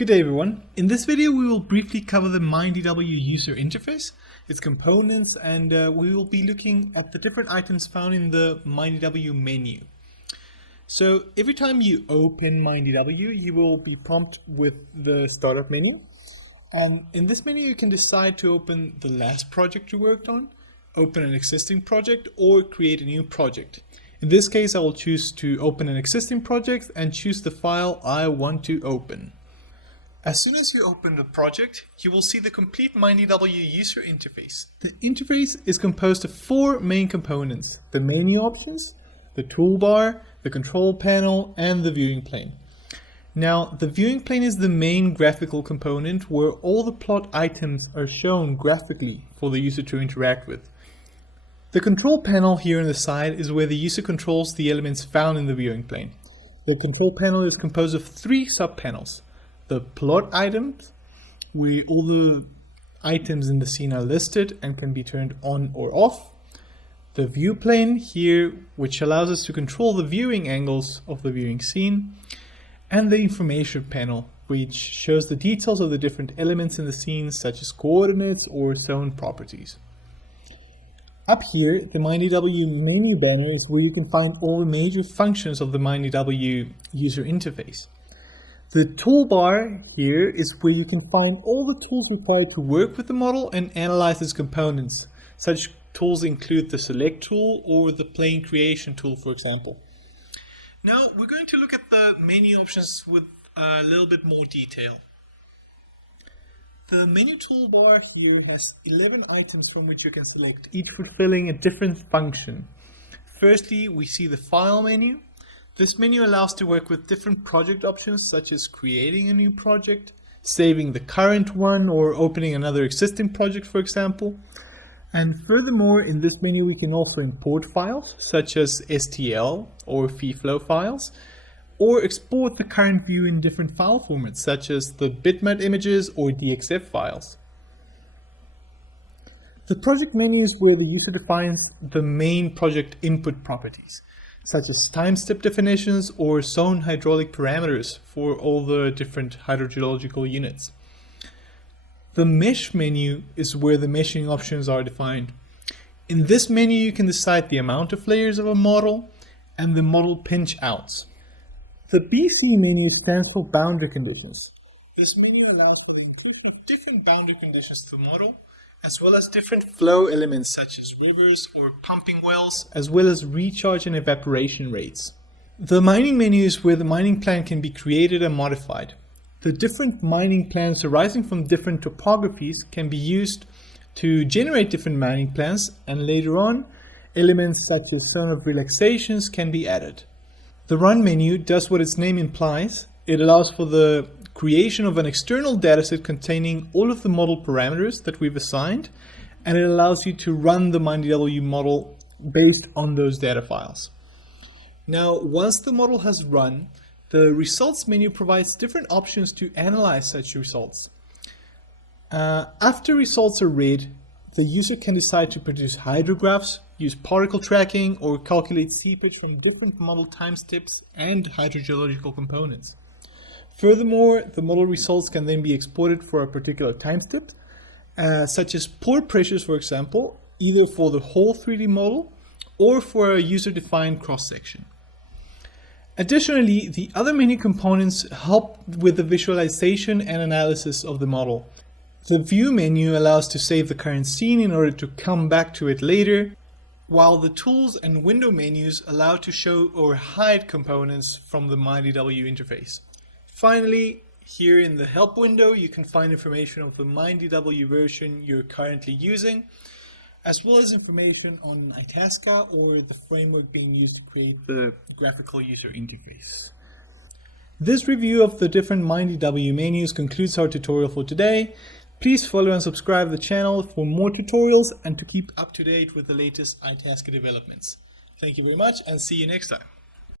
Good day everyone. In this video we will briefly cover the MINEDW user interface, its components, and we will be looking at the different items found in the MINEDW menu. So every time you open MINEDW you will be prompted with the startup menu, and in this menu you can decide to open the last project you worked on, open an existing project, or create a new project. In this case I will choose to open an existing project and choose the file I want to open. As soon as you open the project, you will see the complete MINEDW user interface. The interface is composed of four main components: the menu options, the toolbar, the control panel, and the viewing plane. Now, the viewing plane is the main graphical component where all the plot items are shown graphically for the user to interact with. The control panel here on the side is where the user controls the elements found in the viewing plane. The control panel is composed of three subpanels: the plot items, where all the items in the scene are listed and can be turned on or off. The view plane here, which allows us to control the viewing angles of the viewing scene. And the information panel, which shows the details of the different elements in the scene, such as coordinates or zone properties. Up here, the MINEDW menu banner is where you can find all the major functions of the MINEDW user interface. The toolbar here is where you can find all the tools required to work with the model and analyze its components. Such tools include the select tool or the plane creation tool, for example. Now we're going to look at the menu options with a little bit more detail. The menu toolbar here has 11 items from which you can select, each fulfilling a different function. Firstly, we see the file menu. This menu allows to work with different project options, such as creating a new project, saving the current one, or opening another existing project, for example. And furthermore, in this menu we can also import files, such as STL or FFlow files, or export the current view in different file formats, such as the bitmap images or DXF files. The project menu is where the user defines the main project input properties, such as time step definitions or zone hydraulic parameters for all the different hydrogeological units. The mesh menu is where the meshing options are defined. In this menu you can decide the amount of layers of a model and the model pinch outs. The BC menu stands for boundary conditions. This menu allows for the inclusion of different boundary conditions to the model, as well as different flow elements such as rivers or pumping wells, as well as recharge and evaporation rates. The mining menu is where the mining plan can be created and modified. The different mining plans arising from different topographies can be used to generate different mining plans, and later on, elements such as zone of relaxations can be added. The run menu does what its name implies. It allows for the creation of an external dataset containing all of the model parameters that we've assigned, and it allows you to run the MINEDW model based on those data files. Now, once the model has run, the results menu provides different options to analyze such results. After results are read, the user can decide to produce hydrographs, use particle tracking, or calculate seepage from different model time steps and hydrogeological components. Furthermore, the model results can then be exported for a particular time step, such as pore pressures, for example, either for the whole 3D model or for a user-defined cross-section. Additionally, the other menu components help with the visualization and analysis of the model. The view menu allows to save the current scene in order to come back to it later, while the tools and window menus allow to show or hide components from the MINEDW interface. Finally, here in the help window you can find information of the MINEDW version you're currently using, as well as information on ITASCA or the framework being used to create the graphical user interface. This review of the different MINEDW menus concludes our tutorial for today. Please follow and subscribe to the channel for more tutorials and to keep up to date with the latest ITASCA developments. Thank you very much and see you next time.